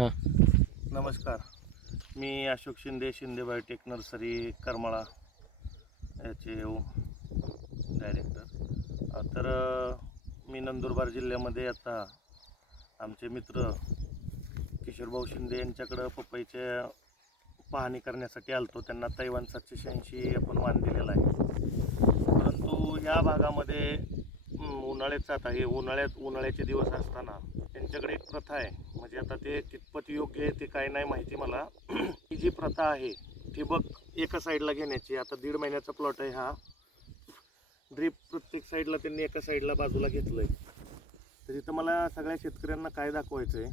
हां. नमस्कार. मी Ashok Shinde, Shinde biotech nursery Karmala याचे डायरेक्टर. मी नंदुरबार जिल्ह्यामध्ये आता आमचे मित्र किशोरभाऊ शिंदे यांच्याकडं पपईच्या पाहणी करण्यासाठी आलतो. त्यांना तैवान 786 आपण वाण दिलेला आहे. परंतु या भागामध्ये उन्हाळ्याचं आता हे उन्हाळ्याचे दिवस असताना त्यांच्याकडे एक प्रथा आहे. म्हणजे आता ते कितपत योग्य आहे ते काय नाही माहिती मला. ही जी प्रथा आहे ठिबक एका साईडला घेण्याची, आता 1.5 महिन्याचा प्लॉट आहे हा. ड्रीप प्रत्येक साईडला त्यांनी एका साईडला बाजूला घेतलं आहे. तर इथं मला सगळ्या शेतकऱ्यांना काय दाखवायचं आहे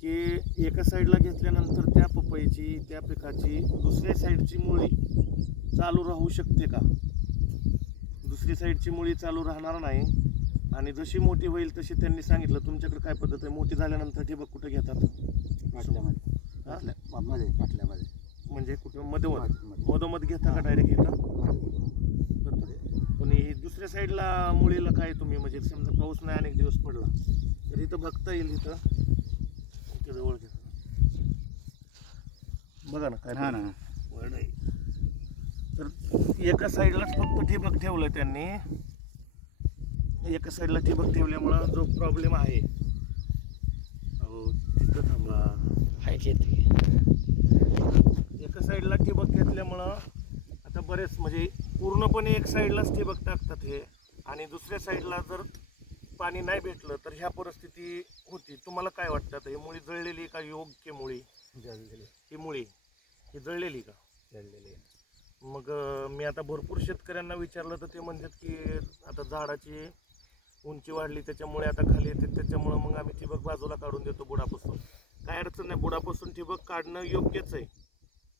की एका साईडला घेतल्यानंतर त्या पपईची, त्या पिकाची दुसऱ्या साईडची मुळी चालू राहू शकते का? दुसरी साईडची मुळी चालू राहणार नाही. आणि जशी मोठी होईल तशी त्यांनी सांगितलं. तुमच्याकडे काय पद्धत आहे? मोठी झाल्यानंतर ठिबक कुठे घेतात? पाटल्यामध्ये. म्हणजे कुठं मधोमध घेता का डायरेक्ट घेता? पण ही दुसऱ्या साईडला मुळीला काय तुम्ही, म्हणजे समजा पाऊस नाही अनेक दिवस पडला तर इथं बघता येईल. इथं जवळ घ्या बघा ना काय वड आहे. तर एका साईडलाच फक्त ठिबक ठेवलं त्यांनी. एका साईडला ठिबक ठेवल्यामुळं जो प्रॉब्लेम आहे, तिथं थांबा, एका साईडला ठिबक घेतल्यामुळं आता बरेच म्हणजे पूर्णपणे एक साईडलाच ठिबक टाकतात हे, आणि दुसऱ्या साईडला जर पाणी नाही भेटलं तर ह्या परिस्थिती होती. तुम्हाला काय वाटतं? आता ही मुळी जळलेली का योग्य मुळी? ही मुळी ही जळलेली का? जळलेली. मग मी आता भरपूर शेतकऱ्यांना विचारलं तर ते म्हणतात की आता झाडाची उंची वाढली त्याच्यामुळे आता खाली येते, त्याच्यामुळं मग आम्ही ठिबक बाजूला काढून देतो बुडापासून. काय अडचण नाही, बुडापासून ठिबक काढणं योग्यच आहे.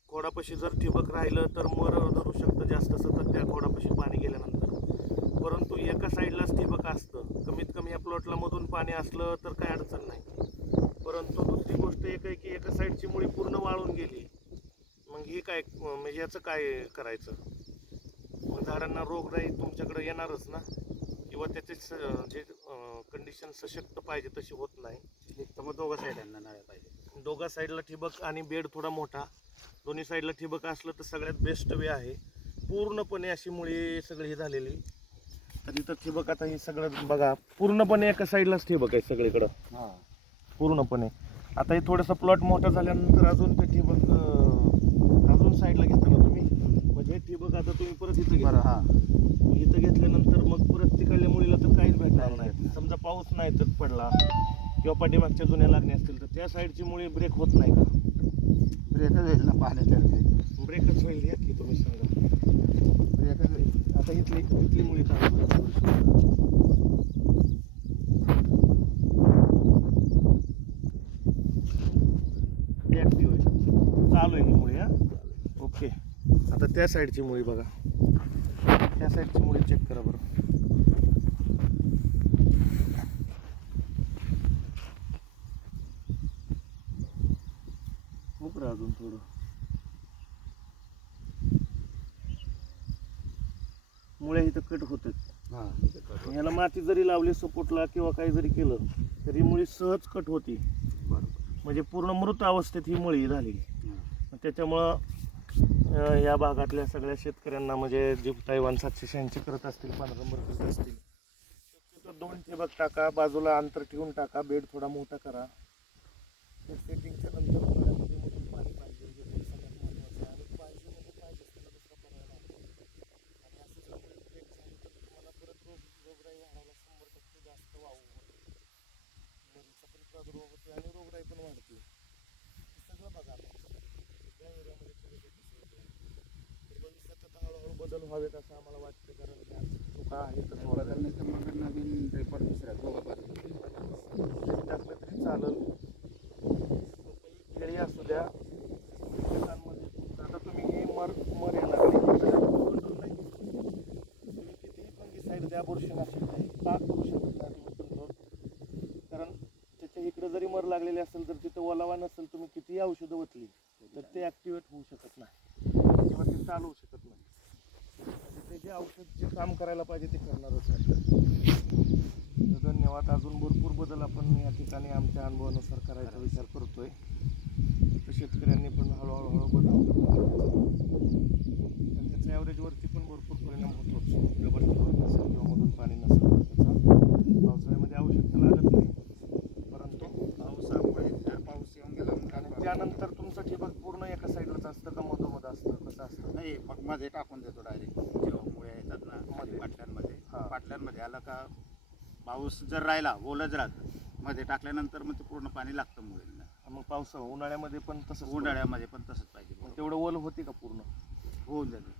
खोडापाशी जर ठिबक राहिलं तर मर धरू शकतं जास्त सतत त्या खोडापाशी पाणी गेल्यानंतर. परंतु एका साईडलाच ठिबक असतं. कमीत कमी या प्लॉटला मधून पाणी असलं तर काय अडचण नाही. परंतु दुसरी गोष्ट एक आहे की एका साईडची मुळी पूर्ण वाळून गेली. मग ही काय, म्हणजे याचं काय करायचं? मग झाडांना रोगराई तुमच्याकडे येणारच ना, किंवा त्याचे जे कंडिशन सशक्त पाहिजे तशी होत नाही. तर मग दोघं साईडांना नळ्या पाहिजे. दोघा साईडला ठिबक आणि बेड थोडा मोठा, दोन्ही साईडला ठिबक असलं तर सगळ्यात बेस्ट वे आहे. पूर्णपणे अशी मुळी सगळी झालेली. तर इथं ठिबक आता हे सगळं बघा, पूर्णपणे एका साईडलाच ठिबक आहे सगळीकडं. पूर्णपणे आता हे थोडंसं प्लॉट मोठा झाल्यानंतर अजून ते ठिबक अजून साईडला घेता ना तुम्ही. म्हणजे ठिबक आता तुम्ही परत इथं घ्या. इथं घेतल्यानंतर मग परत तिकडल्या मुळीला तर काहीच भेटणार नाही. समजा पाऊस नाही तर पडला किंवा पाठीमागच्या जुन्या लागणे असतील तर त्या साईडची मुळी ब्रेक होत नाही का? ब्रेकच होईल ना पाण्याच्या. ब्रेकच होईल या की तुम्ही सांगा. ब्रेकच होईल. आता इथली मुळी चालू ऍक्टिव्ह आहे, चालू आहे ही मुळी. ओके. आता त्या साईडची मुळी बघा, त्या साईडची मुळी चेक करा बरं. उकरा अजून थोडं. मुळे इथं कट होतात. ह्याला माती जरी लावली सपोर्टला किंवा काही जरी केलं तरी मुळी सहज कट होती. म्हणजे पूर्ण मृत अवस्थेत ही मुळी झाली. त्याच्यामुळं या भागातल्या सगळ्या शेतकऱ्यांना, म्हणजे जे तैवान 786 करत असतील, 15 नंबर करत असतील, तर 2 ठिबक टाका, बाजूला अंतर ठेवून टाका, बेड थोडा मोठा करा. सेटिंगच्या नंतर उन्हाळ्यामध्ये मधून पाणी पाहिजे, हे तरी सगळ्यात महत्त्वाचं आहे. आणि पाहिजे म्हणजे पाहिजे, त्याला दुसरा पर्याय नाही. आणि असं जर मुळी ब्रेक झाली तर तुम्हाला परत रोगराई वाढायला 100% जास्त वाव होतो. मरीचा पण प्रादुर्भाव होतो आणि रोगराई पण वाढते. सगळं बघा आपण सगळ्या एरियामध्ये तर भविष्यात आता हळूहळू बदल व्हावेत असं आम्हाला वाटतं. कारण त्या चुका आहेत तर बदलण्याचं मग नवीन पेपर दुसऱ्या दोघं बाजू टाकलं तरी चालेल. केळी असू द्या, आता तुम्ही ही मर येणार नाही. तुम्ही कितीही फंगिसाईड द्या, बुरशीनाशक द्या, का करू शकत नाही कंट्रोल. कारण त्याच्या इकडे जरी मर लागलेली असेल तर तिथं ओलावा नसेल, तुम्ही कितीही औषधं ओतली तर ते ॲक्टिवेट होऊ शकत नाही किंवा ते चालू होऊ शकत नाही. ते जे औषध जे काम करायला पाहिजे ते करणारच आहे. तर धन्यवाद. अजून भरपूर बदल आपण या ठिकाणी आमच्या अनुभवानुसार करायचा विचार करतोय. तर शेतकऱ्यांनी पण हळूहळू बदल तर त्याचा ॲव्हरेजवरती पण भरपूर परिणाम होतोच. डबल नसेल किंवा मधून पाणी नसेल तर त्याचा पावसाळ्यामध्ये आवश्यकता लागत नाही. परंतु पावसामुळे जर पाऊस येऊन गेला मग आणि त्यानंतर तुमचं ठिबक पूर्ण एका साईडलाच असतं का मधोमध असतं, कसं असतं? नाही, मग मध्ये टाकून देतो डायरेक्ट. जेव्हा मुळे येतात ना मध्ये. पाटल्यांमध्ये, हां. पाटल्यांमध्ये आला का पाऊस जर राहिला ओलच राहतं, मध्ये टाकल्यानंतर मग ते पूर्ण पाणी लागतं मुळेला. मग उन्हाळ्यामध्ये पण तसंच उन्हाळ्यामध्ये पण तसंच पाहिजे, मग तेवढं ओल होती का पूर्ण? होऊन जाते.